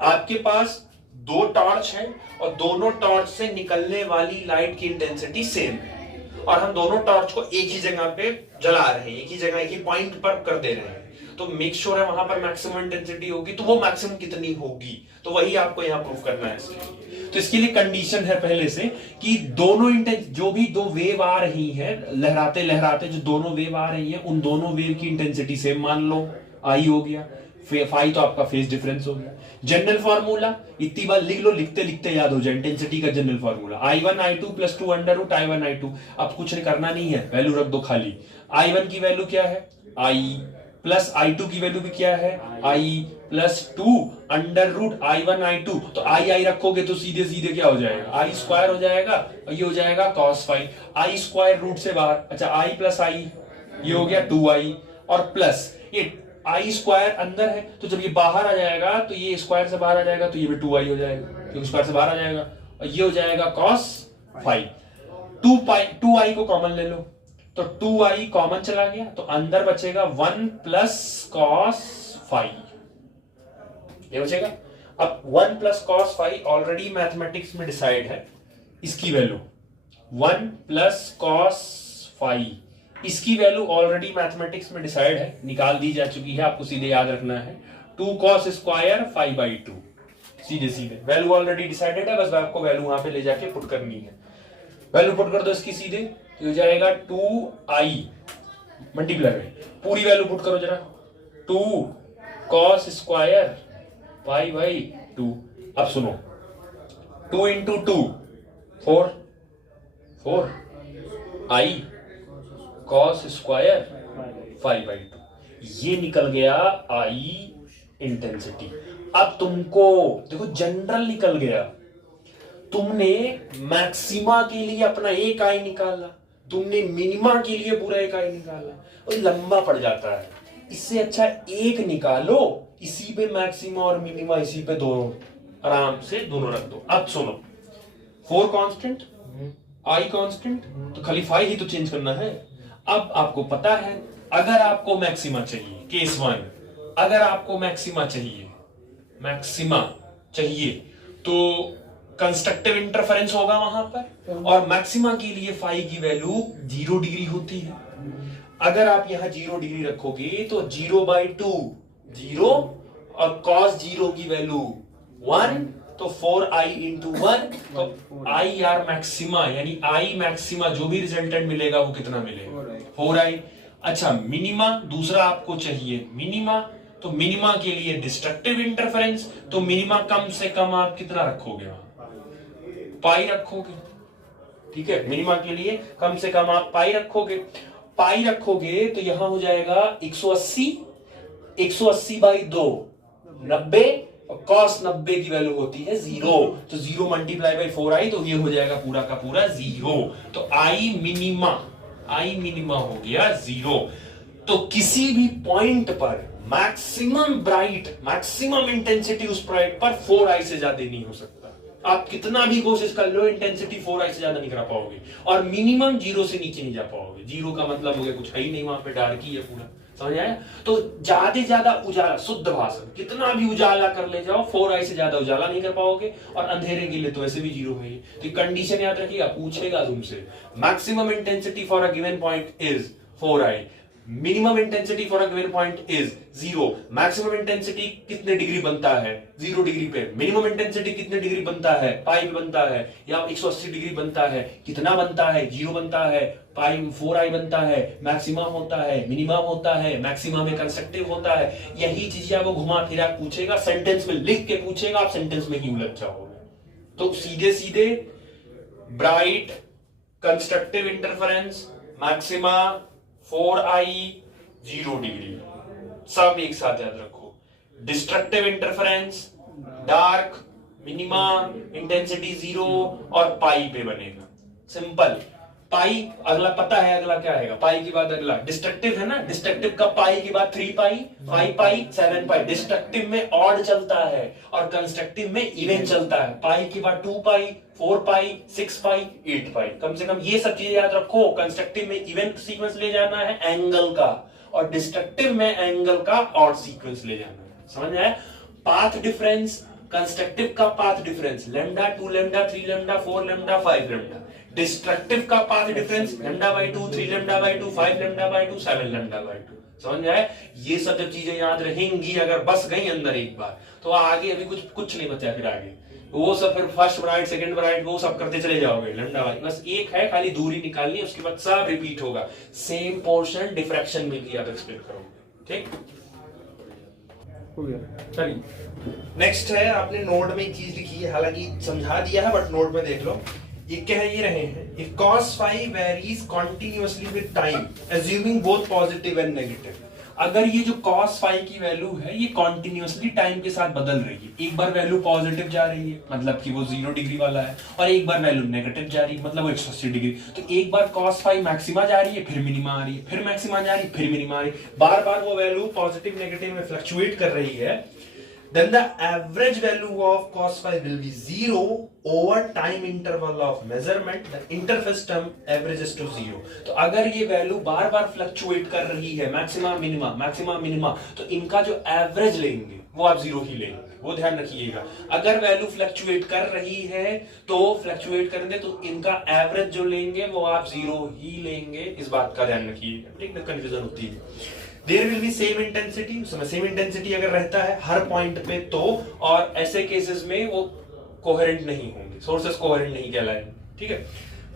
आपके पास दो टॉर्च है और दोनों टॉर्च से निकलने वाली लाइट की इंटेंसिटी सेम है, और हम दोनों टॉर्च को एक ही जगह पे जला रहे हैं, एक ही जगह एक ही पॉइंट पर कर दे रहे हैं। तो मेक श्योर है वहां पर मैक्सिमम इंटेंसिटी होगी, तो वो मैक्सिमम कितनी होगी, तो वही आपको यहां प्रूफ करना है इसके। तो इसके लिए कंडीशन है पहले से कि दोनों जो भी दो वेव आ रही है, लहराते लहराते जो दोनों वेव आ रही है, उन दोनों वेव की इंटेंसिटी सेम मान लो, आई हो गया। फाई तो आपका फेज डिफरेंस हो गया। जनरल फार्मूला इतनी बार लिख लो, लिखते लिखते याद हो जाए। इंटेंसिटी का general formula I1 I2 + 2 √I1 I2। अब कुछ करना नहीं है, वैल्यू रख दो खाली। I1 की वैल्यू क्या है, I, प्लस I2 की वैल्यू भी क्या है, I + 2 √I1 I2। तो I रखोगे तो सीधे सीधे क्या हो जाएगा, I² हो जाएगा, और ये हो जाएगा cos phi। I² रूट से बाहर, अच्छा I + I, ये हो गया 2I, और प्लस ये I² अंदर है, तो जब ये बाहर आ जाएगा तो ये स्क्वायर से बाहर आ जाएगा, तो ये भी 2I हो जाएगा, क्योंकि स्क्वायर से बाहर आ जाएगा, और ये हो जाएगा cos phi। 2I को कॉमन ले लो, तो 2I कॉमन चला गया, तो अंदर बचेगा 1 + cos phi, ये बचेगा। अब 1 + cos phi ऑलरेडी मैथमेटिक्स में डिसाइड है, इसकी वैल्यू 1 + cos phi, इसकी वैल्यू ऑलरेडी मैथमेटिक्स में डिसाइड है, निकाल दी जा चुकी है, आपको सीधे याद रखना है। 2 cos स्क्वायर π/2, सीधे सीधे वैल्यू ऑलरेडी डिसाइडेड है, बस आपको वैल्यू वहां पे ले जाके पुट करनी है। वैल्यू पुट कर दो इसकी सीधे, तो हो जाएगा 2I मल्टीप्लाई में पूरी वैल्यू पुट करो जरा, 2 cos स्क्वायर π/2। अब सुनो, 2 × 2 4 I cos स्क्वायर π/2, ये निकल गया I इंटेंसिटी। अब तुमको देखो जनरल निकल गया, तुमने मैक्सिमा के लिए अपना एक आई निकाला, तुमने मिनिमा के लिए पूरा एक आई निकाला, और लंबा पड़ जाता है। इससे अच्छा एक निकालो, इसी पे मैक्सिमा और मिनिमा, इसी पे दोनों आराम से दोनों रख दो। अब सुनो, 4 कांस्टेंट, आई कांस्टेंट, तो खाली 5 ही तो चेंज करना है। अब आपको पता है, अगर आपको मैक्सिमा चाहिए, केस 1, अगर आपको मैक्सिमा चाहिए तो कंस्ट्रक्टिव इंटरफेरेंस होगा वहां पर, और मैक्सिमा के लिए फाई की वैल्यू 0 डिग्री होती है। अगर आप यहां 0 डिग्री रखोगे तो 0/2 0, और cos 0 की वैल्यू 1, तो 4i इंटू 1, तो आई आर मैक्सिमा, यानी आई मैक्सिमा जो भी रिजल्टेंट मिलेगा वो कितना मिलेगा, 4i। अच्छा, मिनिमा दूसरा आपको चाहिए, मिनिमा, तो मिनिमा के लिए डिस्ट्रक्टिव इंटरफेरेंस, तो मिनिमा कम से कम आप कितना रखोगे वहां, पाई रखोगे। ठीक है, मिनिमा के लिए कम से कम आप पाई रखोगे। पाई रखोगे तो यहां हो जाएगा 180, 180/2 90, और cos 90 की वैल्यू होती है 0, तो 0 मल्टीप्लाई बाई 4i, तो ये हो जाएगा पूरा का पूरा 0। तो आई मिनिमा हो गया 0। तो किसी भी पॉइंट पर मैक्सिमम इंटेंसिटी उस पॉइंट पर 4i से ज्यादा नहीं हो सकता। आप कितना भी कोशिश कर लो, इंटेंसिटी 4i से ज्यादा नहीं करा पाओगे, और मिनिमम 0 से नीचे नहीं जा पाओगे। 0 का मतलब हो गया कुछ है ही नहीं, वहां पे डार्क ही है पूरा, समझ आया। तो ज्यादा उजाला, शुद्ध भाषा, कितना भी उजाला कर ले जाओ, 4i से ज्यादा उजाला नहीं कर पाओगे, और अंधेरे के लिए तो वैसे भी 0 है। तो कंडीशन याद रखिएगा, पूछेगा तुमसे, maximum intensity for a given point is 4i, minimum intensity for a given point is 0। Maximum intensity कितने डिग्री बनता है, 0 डिग्री पे। मिनिमम इंटेंसिटी कितने डिग्री बनता है, पाई पे बनता है, या 180 डिग्री बनता है, कितना बनता है, 0 बनता है, पाई 4i बनता है, मैक्सिमम होता है, मिनिमम होता है, मैक्सिमम में कंस्ट्रक्टिव होता है। यही चीजें आपको घुमा फिरा पूछेगा, सेंटेंस में लिख के पूछेगा, आप सेंटेंस में ही उलझ जाओगे। तो सीधे bright, constructive interference, maxima 4i 0 degree, सब एक साथ याद रखो। Destructive interference, dark, minima, intensity 0, और पाई पे बनेगा। सिंपल। पाई अगला पता है, अगला क्या आएगा, पाई के बाद अगला डिस्ट्रक्टिव है ना, डिस्ट्रक्टिव का पाई के बाद 3 पाई, 5 पाई, 7 पाई। डिस्ट्रक्टिव में ऑड चलता है और कंस्ट्रक्टिव में इवन चलता है। पाई के बाद 2 पाई, 4 पाई, 6 पाई, 8 पाई। कम से कम ये सब चीजें याद रखो। कंस्ट्रक्टिव में इवन सीक्वेंस ले जाना है एंगल का, और डिस्ट्रक्टिव में एंगल का ऑड सीक्वेंस ले जाना है। समझ आया। पाथ डिफरेंस, कंस्ट्रक्टिव का path difference lambda, 2 lambda, 3 lambda, 4 lambda, 5 lambda. Destructive का पाथ डिफरेंस λ/2, 3 λ/2, 5 λ/2, 7 λ/2। समझ आए। ये सब जब चीजें याद रहेंगी, अगर बस गई अंदर एक बार, तो आगे अभी कुछ नहीं बचा। फिर आगे वो सब फिर फर्स्ट ब्राइट, सेकंड ब्राइट, वो सब करते चले जाओगे λ/, बस एक है खाली दूरी निकालनी, उसके बाद सब रिपीट होगा। सेम पोर्शन डिफ्रैक्शन में भी आप एक्सप्लेन करोगे। ठीक हो गया। चलिए नेक्स्ट है, आपने नोट में एक चीज लिखी है, हालांकि समझा दिया है बट नोट में देख लो। ये कह ये रहे हैं, if cos phi varies continuously with time assuming both positive and negative। अगर ये जो cos phi की वैल्यू है ये कॉन्टिन्यूसली टाइम के साथ बदल रही है, एक बार वैल्यू पॉजिटिव जा रही है मतलब कि वो 0 डिग्री वाला है, और एक बार वैल्यू नेगेटिव जा रही है मतलब वो 180 डिग्री। तो एक बार cos phi मैक्सिमा जा रही है, फिर मिनिमा आ रही है, फिर मैक्सिमा जा रही है, फिर मिनिमा आ रही है, बार बार वो वैल्यू पॉजिटिव नेगेटिव में फ्लक्चुएट कर रही है। Then the average value of cos phi will be 0 over time interval of measurement. The interface term averages to 0। तो अगर ये वैल्यू बार बार फ्लक्चुएट कर रही है, मैक्सिमा मिनिमा, तो इनका जो एवरेज लेंगे वो आप 0 ही लेंगे, वो ध्यान रखिएगा। अगर वैल्यू फ्लक्चुएट कर रही है तो फ्लक्चुएट करने, तो इनका एवरेज जो लेंगे वो आप 0 ही लेंगे, इस बात का ध्यान रखिएगा। ठीक है, कंफ्यूजन होती है। There will be same intensity, same intensity अगर रहता है हर पॉइंट पे तो, और ऐसे केसेस में वो कोहेरेंट नहीं होंगे, सोर्सेस कोहेरेंट नहीं कहलाएंगे। ठीक है।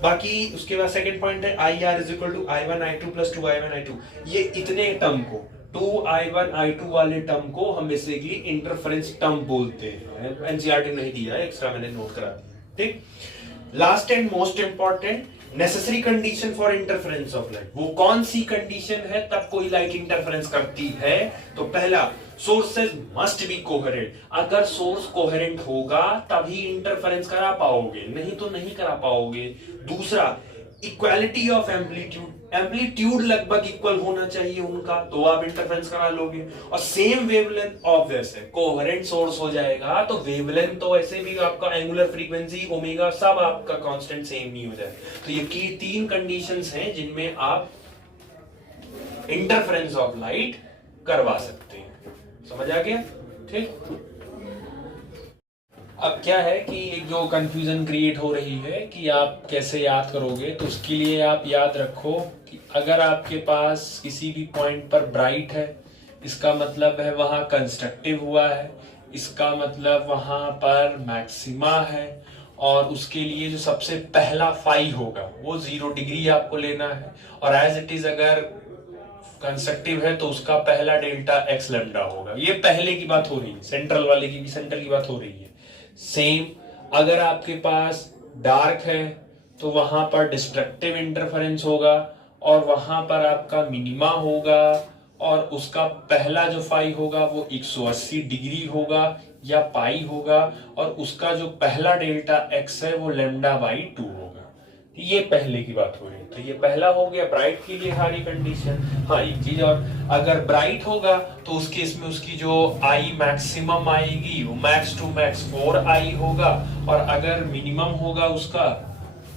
बाकी उसके बाद सेकंड पॉइंट है IR is equal to I1I2 plus 2I1I2। ये इतने टर्म को, 2I1I2 वाले टर्म को हम बेसिकली इंटरफेरेंस टर्म बोलते हैं। एनसीईआरटी नहीं दिया है, एक्स्ट्रा मैंने नोट करा दिया। ठीक। Last and most important, necessary condition for interference of light, वो कौन सी कंडीशन है तब कोई लाइट इंटरफेरेंस करती है? तो पहला, सोर्सेज मस्ट बी कोहेरेंट, अगर सोर्स कोहेरेंट होगा तभी इंटरफेरेंस करा पाओगे, नहीं तो नहीं करा पाओगे। दूसरा, इक्वालिटी ऑफ एम्पलीट्यूड, एम्पलीट्यूड लगभग इक्वल होना चाहिए उनका, तो आप इंटरफेरेंस करा लोगे। और सेम वेवलेंथ ऑब्वियस है, कोहेरेंट सोर्स हो जाएगा तो वेवलेंथ तो ऐसे भी आपका एंगुलर फ्रीक्वेंसी ओमेगा सब आपका कांस्टेंट सेम नहीं हो जाए। तो ये की 3 कंडीशंस हैं जिनमें आप इंटरफेरेंस ऑफ लाइट करवा सकते हैं। समझ आ गया? ठीक। अब क्या है कि एक जो कंफ्यूजन क्रिएट हो रही है कि आप कैसे याद करोगे, तो उसके लिए आप याद रखो कि अगर आपके पास किसी भी पॉइंट पर ब्राइट है, इसका मतलब है वहां कंस्ट्रक्टिव हुआ है, इसका मतलब वहां पर मैक्सिमा है, और उसके लिए जो सबसे पहला फाई होगा वो 0 डिग्री आपको लेना है। और एज इट इज अगर कंस्ट्रक्टिव है तो उसका पहला डेल्टा एक्स लैम्डा होगा। ये पहले की बात हो रही है, सेंट्रल वाले की भी सेंटर की बात हो रही है। सेम अगर आपके पास डार्क है तो वहां पर डिस्ट्रक्टिव इंटरफेरेंस होगा और वहां पर आपका मिनिमा होगा, और उसका पहला जो फाई होगा वो 180 डिग्री होगा या पाई होगा, और उसका जो पहला डेल्टा एक्स है वो लैम्डा बाई 2 होगा। ये पहले की बात हो रही है, तो ये पहला हो गया ब्राइट के लिए सारी कंडीशन। हाँ, एक चीज और, अगर ब्राइट होगा तो उस केस में उसकी जो आई मैक्सिमम आएगी वो मैक्स टू मैक्स 4 आई होगा, और अगर मिनिमम होगा उसका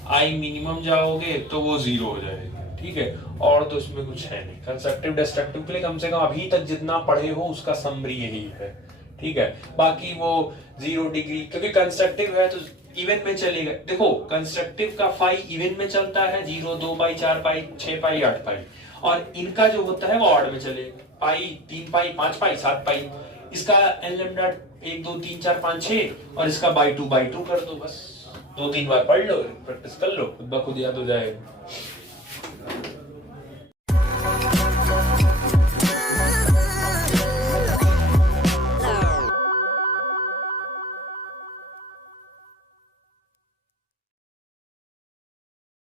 आई मिनिमम जाओगे तो वो 0 हो जाएगा। ठीक है, और तो इसमें कुछ है नहीं। कंस्ट्रक्टिव डिस्ट्रक्टिव के लिए कम से कम अभी तक जितना पढ़े हो उसका समरी यही है। ठीक है, बाकी वो 0 डिग्री, क्योंकि कंस्ट्रक्टिव है तो इवन में चलेगा। देखो कंस्ट्रक्टिव का फाई इवन में चलता है, 0, 2 पाई, 4 पाई, 6 पाई, 8 पाई, और इनका जो होता है वो ऑड में चलेगा, पाई, 3 पाई, 5 पाई, 7 पाई। इसका एल लैम्डा 1, 2, 3, 4, 5, 6, और इसका बाई 2 कर दो, बस 2-3 बार पढ़ लो, प्रैक्टिस कर लो, खुद ब खुद याद हो जाएगा।